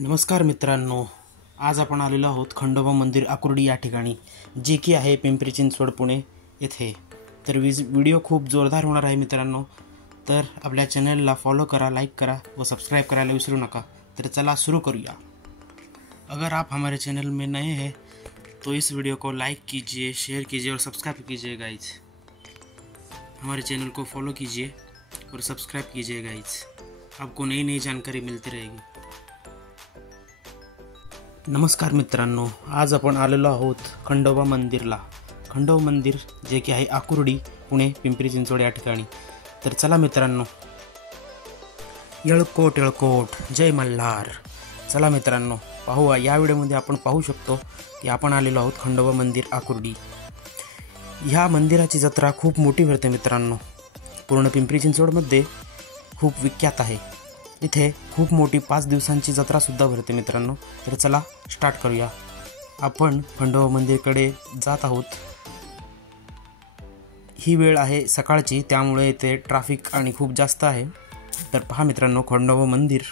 नमस्कार मित्रांनो, आज आपण आलेलो आहोत खंडोबा मंदिर आकुर्डी या ठिकाणी, जे की आहे पिंपरी चिंचवड पुणे येथे। तर व्हिडिओ खूप जोरदार होणार आहे मित्रांनो, तर आपल्या चॅनलला फॉलो करा, लाइक करा व सब्सक्राइब करायला विसरू नका। तर चला शुरू करूया। अगर आप हमारे चैनल में नए हैं तो इस वीडियो को लाइक कीजिए, शेयर कीजिए और सब्सक्राइब कीजिए गाइज। हमारे चैनल को फॉलो कीजिए और सब्सक्राइब कीजिए गाइज, आपको नई नई जानकारी मिलती रहेगी। नमस्कार मित्रांनो, आज आपण आलेलो आहोत खंडोबा मंदिरला। खंडोबा मंदिर जे की आहे आकुर्डी पुणे पिंपरी चिंचवड या ठिकाणी। तर चला मित्रांनो, येळकोट येळकोट जय मल्हार। चला मित्रांनो पाहूया, या व्हिडिओमध्ये आपण पाहू शकतो की आपण आलेलो आहोत खंडोबा मंदिर आकुर्डी। ह्या मंदिराची जत्रा खूप मोठी भरते मित्रांनो, पूर्ण पिंपरी चिंचवडमध्ये खूप विख्यात आहे। इथे खूप मोठी 5 दिवसांची जत्रा सुद्धा भरते मित्रांनो। तर चला स्टार्ट करूया। आपण खंडोबा मंदिरकडे जात आहोत। ही वेळ आहे सकाळची, त्यामुळे इथे ट्रॅफिक आणि खूप जास्त आहे। तर पहा मित्रांनो, खंडोबा मंदिर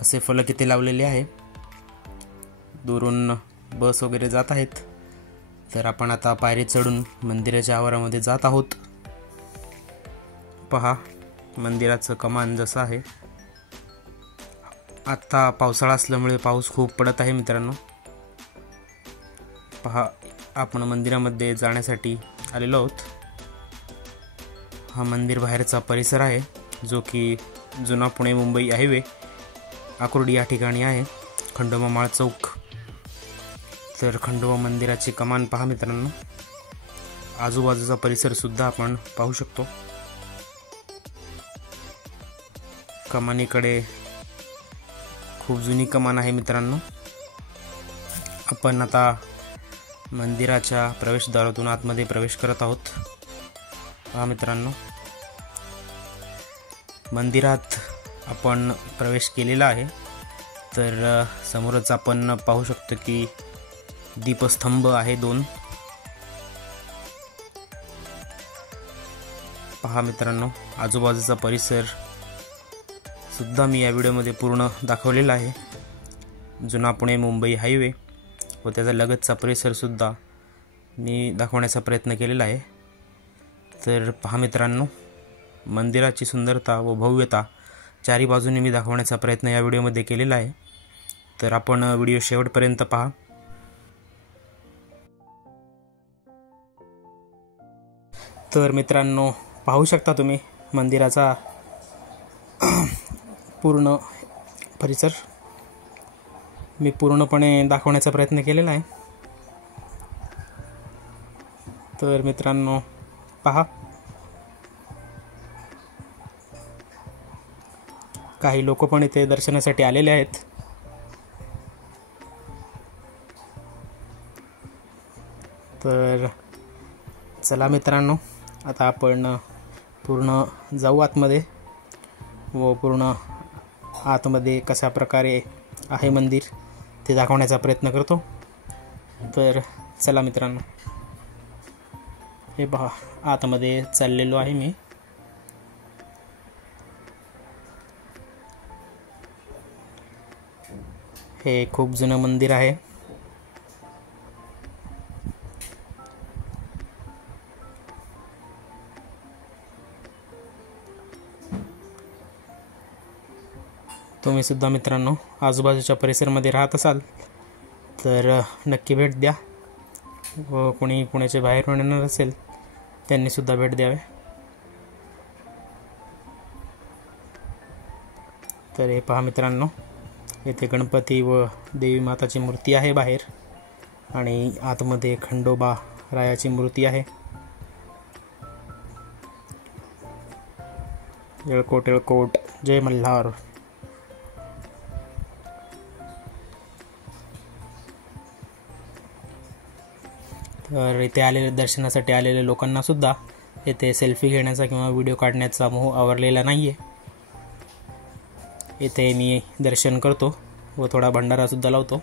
असे फलक इथे लावलेले आहे, दुरून बस वगैरे जात आहेत। तर आपण आता पायरी चढून मंदिराच्या आवारामध्ये जात आहोत। पहा मंदिराचं कमान जसं आहे। आता पावसाळा असल्यामुळे पाऊस खूप पडत आहे मित्रांनो। पहा, आपण मंदिरामध्ये जाण्यासाठी आलेलो आहोत। हा मंदिर बाहेरचा परिसर आहे, जो की जुना पुणे मुंबई हायवे आकुर्डी या ठिकाणी आहे, खंडोबा माळ चौक। तर खंडोबा मंदिराची कमान पहा मित्रांनो, आजूबाजूचा परिसर सुद्धा आपण पाहू शकतो। कमानीकडे खूप जुनी कमान आहे मित्रांनो। आपण आता मंदिराच्या प्रवेशद्वारातून आतमध्ये प्रवेश करत आहोत। पहा मित्रांनो, मंदिरात आपण प्रवेश केलेला आहे। तर समोरच आपण पाहू शकतो की दीपस्तंभ आहे 2। पहा मित्रांनो, आजूबाजूचा परिसर सुद्धा मी या व्हिडिओमध्ये पूर्ण दाखवलेला आहे। जुना पुणे मुंबई हायवे व त्याचा लगतचा परिसर सुद्धा मी दाखवण्याचा प्रयत्न केलेला आहे। तर पहा मित्रांनो, मंदिराची सुंदरता व भव्यता चारी बाजूने मी दाखवण्याचा प्रयत्न या व्हिडिओमध्ये केलेला आहे। तर आपण व्हिडिओ शेवटपर्यंत पहा। तर मित्रांनो पाहू शकता तुम्ही मंदिराचा पूर्ण परिसर मी पूर्णपणे दाखवण्याचा प्रयत्न केलेला आहे। तर मित्रांनो पहा, काही लोक पण इथे दर्शनासाठी आलेले आहेत। तर चला मित्रांनो, आता आपण पूर्ण जाऊ आतमध्ये व पूर्ण आतमध्ये कशा प्रकारे आहे मंदिर ते दाखवण्याचा प्रयत्न करतो। तर चला मित्रांनो, हे पहा आतमध्ये चाललेलो आहे मी। हे खूप जुनं मंदिर आहे। तुम्ही सुद्धा मित्रांनो आजूबाजूच्या परिसरामध्ये राहत असाल तर नक्की भेट द्या, व कोणी पुण्याच्या बाहेरून येणार असेल त्यांनी सुद्धा भेट द्यावे। तर हे पहा मित्रांनो, येथे गणपती व देवी माताची मूर्ती आहे बाहेर, आणि आतमध्ये खंडोबा रायाची मूर्ती आहे। येळकोट येळकोट जय मल्हार। तर इथे आलेले दर्शनासाठी आलेल्या लोकांना सुद्धा येथे सेल्फी घेण्याचा किंवा व्हिडिओ काढण्याचा मोह आवरलेला नाही आहे। येथे मी दर्शन करतो व थोडा भंडारा सुद्धा लावतो।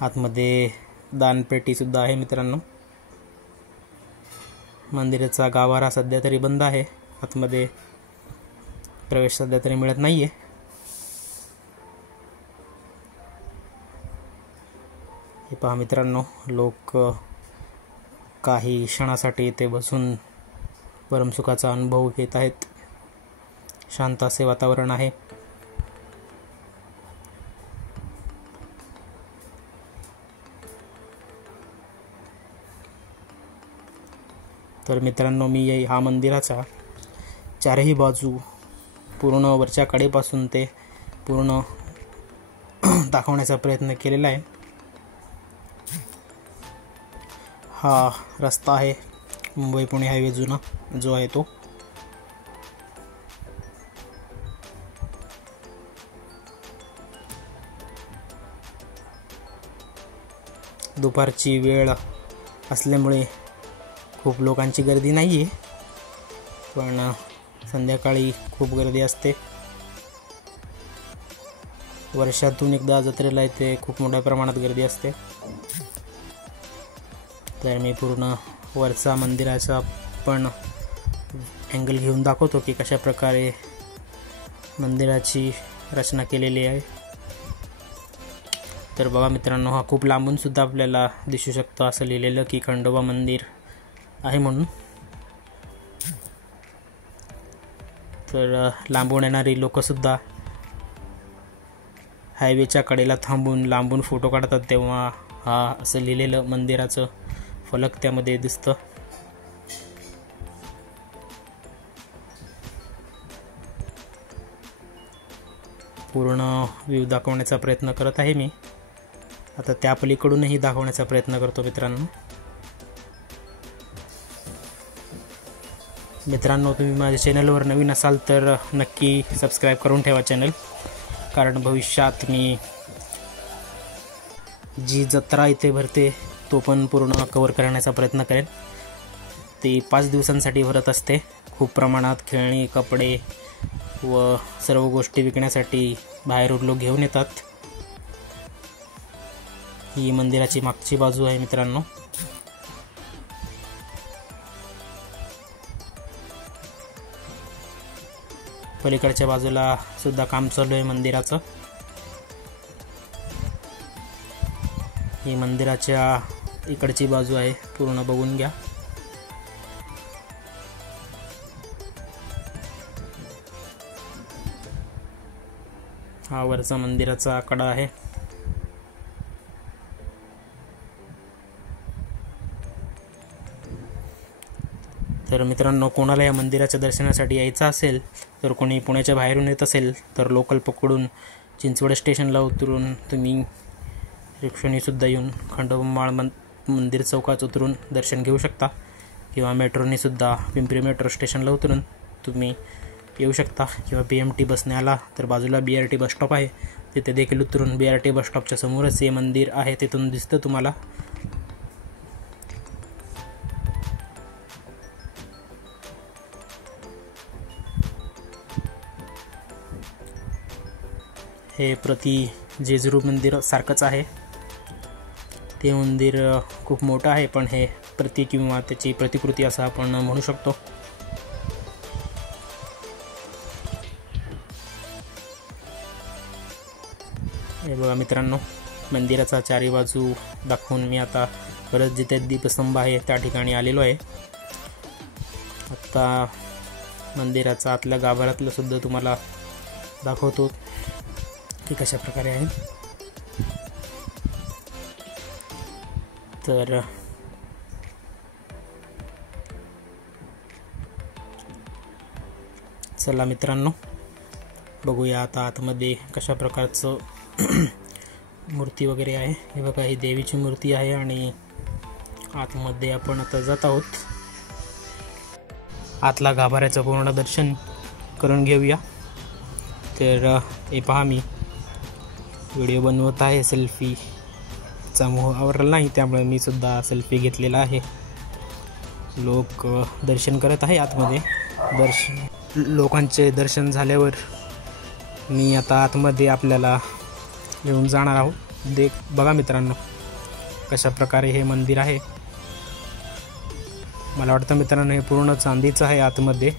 आतमध्ये दानपेटी सुद्धा आहे मित्रांनो। मंदिराचा गाभारा सध्या तरी बंद आहे। आतमध्ये प्रवेश सध्या तरी मिळत नाही आहे. हे पहा मित्रांनो, लोक काही क्षणासाठी इथे बसून परमसुखाचा अनुभव घेत आहेत. शांत असे वातावरण आहे. तर मित्रांनो, मी हा मंदिराचा चारही बाजू पूर्ण वरच्या कडेपासून ते पूर्ण दाखवण्याचा प्रयत्न केलेला आहे. हा रस्ता आहे मुंबई पुणे हायवे जुना जो आहे तो. दुपारची वेळ असल्यामुळे खूप लोकांची गर्दी नाही आहे, पण संध्याकाळी खूप गर्दी असते. वर्षातून एकदा जत्रेला इथे खूप मोठ्या प्रमाणात गर्दी असते. तर मी पूर्ण वरचा मंदिराचा पण अँगल घेऊन दाखवतो की कशा प्रकारे मंदिराची रचना केलेली आहे. तर बघा मित्रांनो, हा खूप लांबून सुद्धा आपल्याला दिसू शकतो. असं लिहिलेलं की खंडोबा मंदिर आहे म्हणून. तर लांबून येणारी लोकसुद्धा हायवेच्या कडेला थांबून लांबून फोटो काढतात, तेव्हा हा असं लिहिलेलं मंदिराचं फलक त्यामध्ये दिसतं. पूर्ण व्ह्यू दाखवण्याचा प्रयत्न करत आहे मी. आता त्या पलीकडूनही दाखवण्याचा प्रयत्न करतो मित्रांनो. तुम्ही माझ्या चॅनलवर नवीन असाल तर नक्की सबस्क्राईब करून ठेवा चॅनल, कारण भविष्यात मी जी जत्रा इथे भरते तो पण पूर्ण कव्हर करण्याचा प्रयत्न करेन. ती 5 दिवसांसाठी भरत असते. खूप प्रमाणात खेळणी, कपडे व सर्व गोष्टी विकण्यासाठी बाहेरून लोक घेऊन येतात. ही मंदिराची मागची बाजू आहे मित्रांनो. पलीकडच्या बाजूला सुद्धा काम चालू आहे मंदिराचं. ही मंदिराच्या इकडची बाजू आहे, पूर्ण बघून घ्या. हा वरचा मंदिराचा कडा आहे. तर मित्रांनो, कोणाला या मंदिराच्या दर्शनासाठी यायचं असेल, तर कोणी पुण्याच्या बाहेरून येत असेल तर लोकल पकडून चिंचवड स्टेशनला उतरून तुम्ही रिक्षानेसुद्धा येऊन खंडोबा मंदिर चौकात उतरून दर्शन घेऊ शकता, किंवा मेट्रोनेसुद्धा पिंपरी मेट्रो स्टेशनला उतरून तुम्ही येऊ शकता, किंवा BMT बसने आला तर बाजूला BRT बसस्टॉप आहे, तिथे देखील उतरून BRT बसस्टॉपच्या समोरच हे मंदिर आहे, तिथून दिसतं तुम्हाला. हे प्रति जेजुरी मंदिर सारखंच आहे. ते मंदिर खूप मोठं आहे, पण हे प्रति किंवा त्याची प्रतिकृती असं आपण म्हणू शकतो. हे बघा मित्रांनो, मंदिराचा चारी बाजू दाखवून मी आता परत जिथे दीपस्तंभ आहे त्या ठिकाणी आलेलो आहे. आता मंदिराचा आतल्या गाभाऱ्यातलं सुद्धा तुम्हाला दाखवतो की कशा प्रकारे आहे. तर चला मित्रांनो, बघूया आता आतमध्ये कशा प्रकारचं मूर्ती वगैरे आहे. हे बघा, ही देवीची मूर्ती आहे आणि आतमध्ये आपण आता जात आहोत. आतला गाभाऱ्याचं पूर्ण दर्शन करून घेऊया. तर हे पहा, मी व्हिडिओ बनवत आहे. सेल्फीचा मोह आवरला नाही, त्यामुळे मी सुद्धा सेल्फी घेतलेला आहे. लोक दर्शन करत आहे आतमध्ये. लोकांचे दर्शन झाल्यावर मी आता आतमध्ये आपल्याला घेऊन जाणार आहोत. बघा मित्रांनो, कशा प्रकारे हे मंदिर आहे. मला वाटतं मित्रांनो, हे पूर्ण चांदीचं आहे. आतमध्ये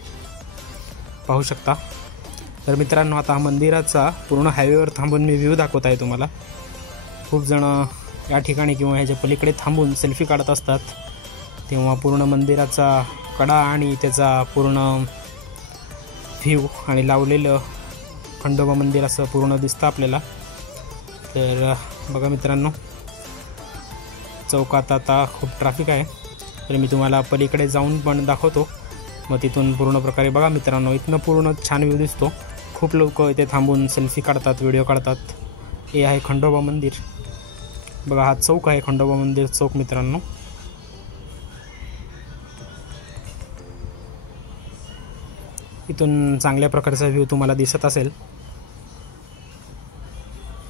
पाहू शकता तर मित्रांनो, आता मंदिराचा पूर्ण हायवेवर थांबून मी व्ह्यू दाखवत आहे तुम्हाला. खूप जण या ठिकाणी किंवा ह्याच्या पलीकडे थांबून सेल्फी काढत असतात, तेव्हा पूर्ण मंदिराचा कडा आणि त्याचा पूर्ण व्ह्यू आणि लावलेलं खंडोबा मंदिर असं पूर्ण दिसतं आपल्याला. तर बघा मित्रांनो, चौकात आता खूप ट्रॅफिक आहे, तर मी तुम्हाला पलीकडे जाऊन पण दाखवतो. मग तिथून पूर्ण प्रकारे बघा मित्रांनो, इथनं पूर्ण छान व्ह्यू दिसतो. खूप लोक इथे थांबून सेल्फी काढतात, व्हिडिओ काढतात. हे आहे खंडोबा मंदिर. बघा, हा चौक आहे खंडोबा मंदिर चौक मित्रांनो. इथून चांगल्या प्रकारचा व्ह्यू तुम्हाला दिसत असेल,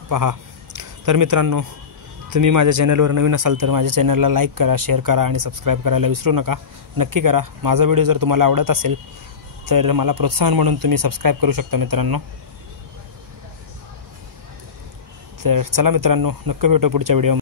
पहा. तर मित्रांनो, तुम्ही माझ्या चॅनलवर नवीन असाल तर माझ्या चॅनलला लाईक करा, शेअर करा आणि सबस्क्राईब करायला विसरू नका. नक्की करा. माझा व्हिडिओ जर तुम्हाला आवडत असेल तर मला प्रोत्साहन म्हणून तुम्ही सबस्क्राईब करू शकता मित्रांनो. तर चला मित्रांनो, नक्की भेटू पुढच्या व्हिडिओ.